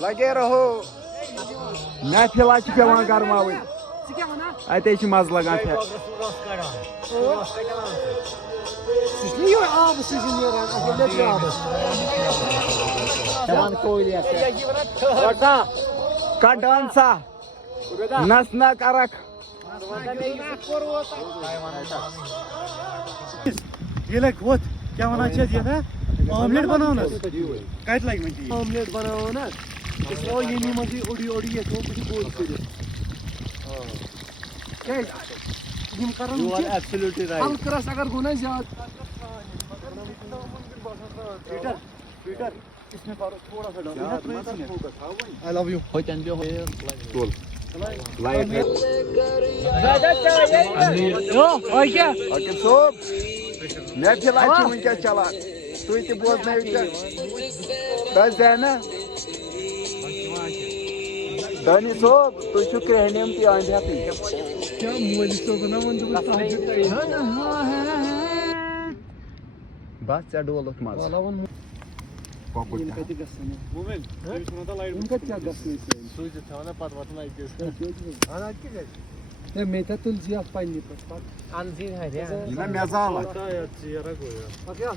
लगे रहो महफिल पेवान गरमावन अत मज लगान का डांसा नसना करक ये लग वो क्या वना चाहिए ना ऑमलेट बनाओ ना कट लग में ऑमलेट बनाओ ना इसको ये नहीं मजी ओडी ओडी ये तो कुछ बोल कर हां यम करन यू आर एब्सोल्युटली राइट हम क्रस अगर गुना ज्यादा ट्विटर ट्विटर इसमें थोड़ा सा डालो आई लव यू हो चंदे हो टोल लाइव है ओ और क्या अके सोब महफिल वन क्या चला तुम ते बोजना बस देना दानी सोब तुम क्रेहनियम ती आंध क्या मोली सोब ना वन बस चा डोलक मज कपड़ कति गसन मोमेंट सुना था लाइट उनका क्या गसन सुई से था ना पत वत लाइक दिस आना की गई ए मेथा तुल जी आप पानी पर अनजीन है रे ना मजा आला यार चियरा गोया